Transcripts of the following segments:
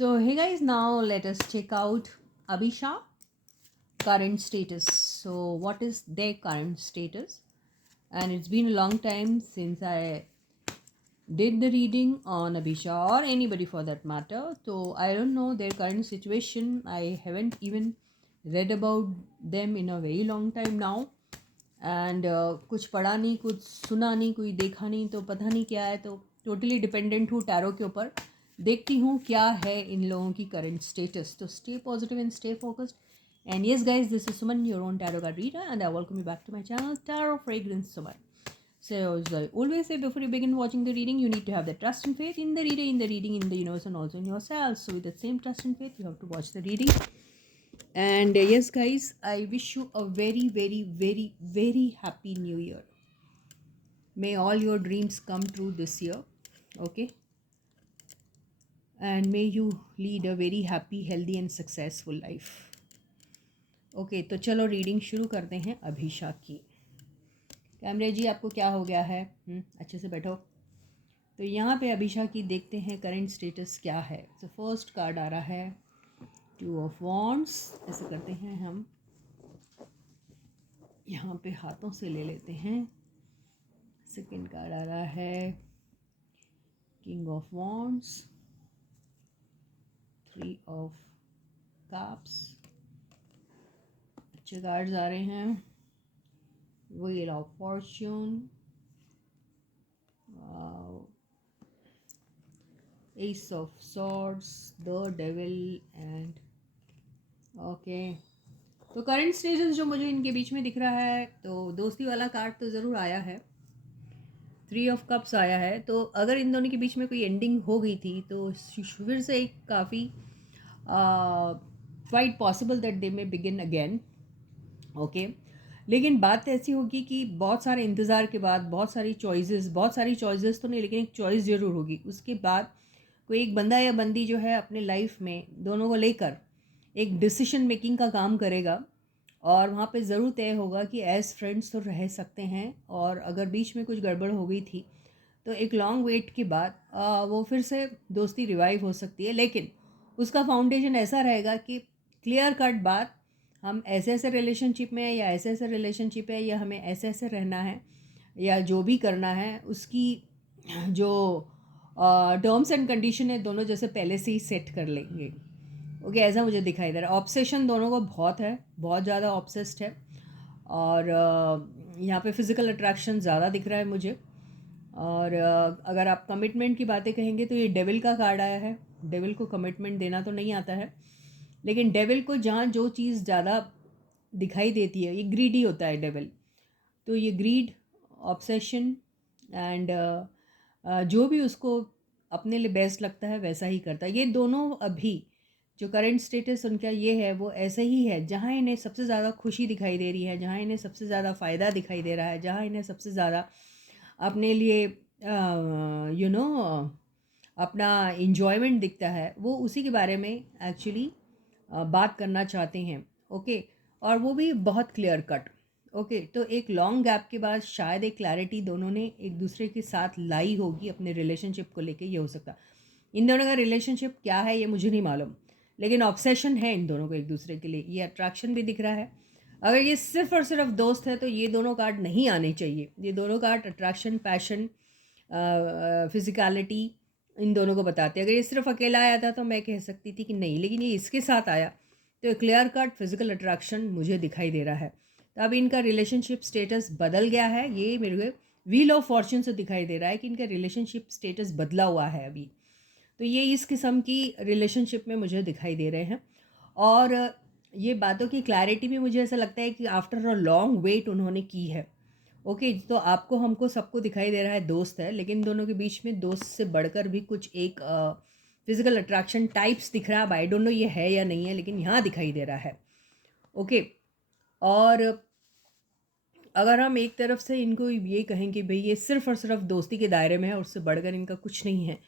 So hey guys, now let us check out Abhisha current status. So what is their current status? And it's been a long time since I did the reading on Abhisha or anybody for that matter. So I don't know their current situation. I haven't even read about them in a very long time now. And कुछ पढ़ा नहीं, कुछ सुना नहीं, कोई देखा नहीं, तो पता नहीं क्या है. तो टोटली डिपेंडेंट हूँ टैरो के ऊपर. देखती हूँ क्या है इन लोगों की करंट स्टेटस. तो stay positive and stay focused. And yes guys, this is Suman, your own tarot card reader, and I welcome you back to my channel Tarot Fragrance Suman. So as I always say before you begin watching the reading, you need to have the trust and faith in the reader, in the reading, in the universe, and also in yourself. So with that same trust and faith, you have to watch the reading. And yes, guys, I wish you a very, very, very, very happy new year. May all your dreams come true this year. Okay. And may you lead a very happy, healthy and successful life. Okay, तो चलो reading शुरू करते हैं अभिषा की. कैमरे जी, आपको क्या हो गया है? अच्छे से बैठो. तो यहाँ पे अभिषा की देखते हैं करंट स्टेटस क्या है. तो फर्स्ट कार्ड आ रहा है 2 ऑफ वॉन्ड्स. ऐसे करते हैं हम, यहाँ पे हाथों से ले लेते हैं. सेकेंड कार्ड आ रहा है king of wands, 3 of cups. अच्छे कार्ड्स आ रहे हैं. Wheel of Fortune, S of swords, the devil and okay. तो करंट स्टेटस जो मुझे इनके बीच में दिख रहा है, तो दोस्ती वाला कार्ड तो ज़रूर आया है. 3 ऑफ कप्स आया है. तो अगर इन दोनों के बीच में कोई एंडिंग हो गई थी तो फिर से एक काफ़ी क्वाइट पॉसिबल दैट दे में बिगिन अगेन. ओके. लेकिन बात ऐसी होगी कि बहुत सारे इंतज़ार के बाद बहुत सारी चॉइसेस तो नहीं, लेकिन एक चॉइस ज़रूर होगी. उसके बाद कोई एक बंदा या बंदी जो है अपने लाइफ में दोनों को लेकर एक डिसीजन मेकिंग का काम करेगा. और वहाँ पे ज़रूर तय होगा कि एज़ फ्रेंड्स तो रह सकते हैं, और अगर बीच में कुछ गड़बड़ हो गई थी तो एक लॉन्ग वेट के बाद वो फिर से दोस्ती रिवाइव हो सकती है. लेकिन उसका फाउंडेशन ऐसा रहेगा कि क्लियर कट बात, हम ऐसे ऐसे रिलेशनशिप में है या ऐसे ऐसे रिलेशनशिप है, या हमें ऐसे ऐसे रहना है, या जो भी करना है उसकी जो टर्म्स एंड कंडीशन है दोनों जैसे पहले से ही सेट कर लेंगे. ओके, ऐसा मुझे दिखाई दे रहा है. ऑब्सेशन दोनों को बहुत है, बहुत ज़्यादा ऑब्सेस्ड है. और यहाँ पे फिज़िकल अट्रैक्शन ज़्यादा दिख रहा है मुझे. और अगर आप कमिटमेंट की बातें कहेंगे तो ये डेविल का कार्ड आया है. डेविल को कमिटमेंट देना तो नहीं आता है, लेकिन डेविल को जहाँ जो चीज़ ज़्यादा दिखाई देती है, ये ग्रीडी होता है डेविल. तो ये ग्रीड, ऑब्सेशन एंड जो भी उसको अपने लिए बेस्ट लगता है वैसा ही करता है. ये दोनों अभी जो करंट स्टेटस उनका ये है वो ऐसे ही है. जहाँ इन्हें सबसे ज़्यादा खुशी दिखाई दे रही है, जहाँ इन्हें सबसे ज़्यादा फ़ायदा दिखाई दे रहा है, जहाँ इन्हें सबसे ज़्यादा अपने लिए अपना इन्जॉयमेंट दिखता है, वो उसी के बारे में एक्चुअली बात करना चाहते हैं. ओके. और वो भी बहुत क्लियर कट. ओके. तो एक लॉन्ग गैप के बाद शायद एक क्लैरिटी दोनों ने एक दूसरे के साथ लाई होगी अपने रिलेशनशिप को लेके. ये हो सकता. इन दोनों का रिलेशनशिप क्या है ये मुझे नहीं मालूम, लेकिन ऑब्सेशन है इन दोनों को एक दूसरे के लिए. ये अट्रैक्शन भी दिख रहा है. अगर ये सिर्फ और सिर्फ दोस्त है तो ये दोनों कार्ड नहीं आने चाहिए. ये दोनों कार्ड अट्रैक्शन, पैशन, फिजिकलिटी इन दोनों को बताते हैं. अगर ये सिर्फ अकेला आया था तो मैं कह सकती थी कि नहीं, लेकिन ये इसके साथ आया तो क्लियर कट फिजिकल अट्रैक्शन मुझे दिखाई दे रहा है. तो अब इनका रिलेशनशिप स्टेटस बदल गया है. ये मेरे को व्हील ऑफ फॉर्च्यून से दिखाई दे रहा है कि इनका रिलेशनशिप स्टेटस बदला हुआ है अभी. तो ये इस किस्म की रिलेशनशिप में मुझे दिखाई दे रहे हैं. और ये बातों की क्लैरिटी भी मुझे ऐसा लगता है कि आफ्टर अ लॉन्ग वेट उन्होंने की है. ओके. तो आपको हमको सबको दिखाई दे रहा है दोस्त है, लेकिन दोनों के बीच में दोस्त से बढ़कर भी कुछ एक फिजिकल अट्रैक्शन टाइप्स दिख रहा है. आई डोंट नो ये है या नहीं है, लेकिन यहाँ दिखाई दे रहा है. ओके. और अगर हम एक तरफ से इनको ये कहें कि भाई ये सिर्फ और सिर्फ दोस्ती के दायरे में है और उससे बढ़कर इनका कुछ नहीं है,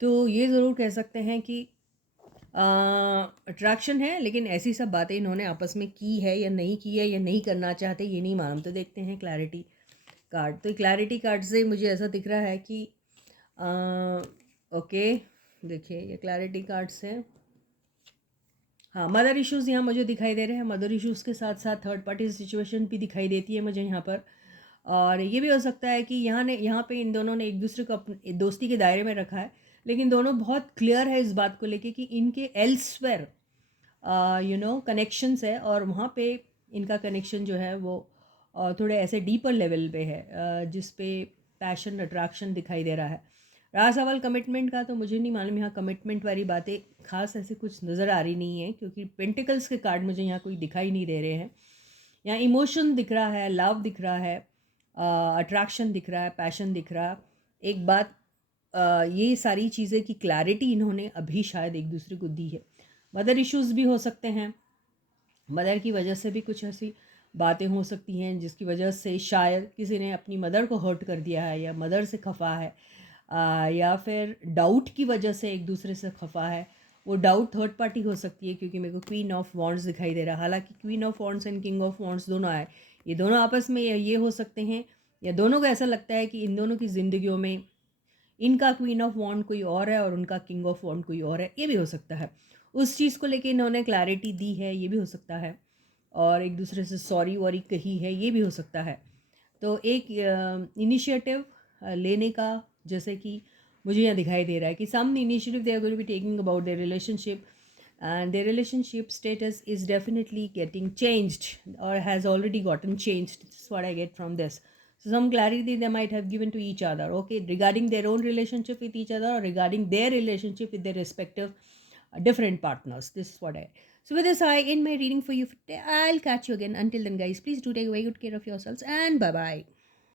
तो ये ज़रूर कह सकते हैं कि अट्रैक्शन है, लेकिन ऐसी सब बातें इन्होंने आपस में की है या नहीं की है, या नहीं करना चाहते, ये नहीं मालूम. तो देखते हैं क्लैरिटी कार्ड. तो क्लैरिटी कार्ड से मुझे ऐसा दिख रहा है कि ओके, देखिए ये क्लैरिटी कार्ड्स हैं। हाँ, मदर इश्यूज़ यहाँ मुझे दिखाई दे रहे हैं। मदर इश्यूज़ के साथ साथ थर्ड पार्टी सिचुएशन भी दिखाई देती है मुझे यहाँ पर। और ये भी हो सकता है कि यहाँ पे इन दोनों ने एक दूसरे को अपने दोस्ती के दायरे में रखा है, लेकिन दोनों बहुत क्लियर है इस बात को लेके कि इनके एल्सवेयर कनेक्शंस है, और वहाँ पे इनका कनेक्शन जो है वो थोड़े ऐसे डीपर लेवल पे है, जिस पे पैशन अट्रैक्शन दिखाई दे रहा है। रहा सवाल कमिटमेंट का, तो मुझे नहीं मालूम यहाँ कमिटमेंट वाली बातें खास ऐसे कुछ नज़र आ रही नहीं है, क्योंकि पेंटिकल्स के कार्ड मुझे यहाँ कोई दिखाई नहीं दे रहे हैं। यहाँ इमोशन दिख रहा है, लव दिख रहा है, अट्रैक्शन दिख रहा है, पैशन दिख रहा है। एक बात, ये सारी चीज़ें की क्लैरिटी इन्होंने अभी शायद एक दूसरे को दी है। मदर इश्यूज़ भी हो सकते हैं, मदर की वजह से भी कुछ ऐसी बातें हो सकती हैं जिसकी वजह से शायद किसी ने अपनी मदर को हर्ट कर दिया है, या मदर से खफा है, या फिर डाउट की वजह से एक दूसरे से खफा है। वो डाउट थर्ड पार्टी हो सकती है, क्योंकि मेरे को क्वीन ऑफ वॉन्ड्स दिखाई दे रहा है। हालांकि queen of wands and king of wands दोनों आए, ये दोनों आपस में ये हो सकते हैं, या दोनों को ऐसा लगता है कि इन दोनों की ज़िंदगियों में इनका क्वीन ऑफ वॉन्ड कोई और है और उनका किंग ऑफ वॉन्ड कोई और है। ये भी हो सकता है, उस चीज़ को लेके इन्होंने क्लैरिटी दी है, ये भी हो सकता है। और एक दूसरे से सॉरी वॉरी कही है, ये भी हो सकता है। तो एक इनिशिएटिव लेने का, जैसे कि मुझे यहाँ दिखाई दे रहा है कि some initiative they are going to be taking about their relationship, and their relationship status is definitely getting changed or has already gotten changed. This is what I get from this. So some clarity they might have given to each other, okay, regarding their own relationship with each other, or regarding their relationship with their respective different partners. This is what I. So with this, I end my reading for you for today. I'll catch you again. Until then, guys, please do take very good care of yourselves, and bye bye.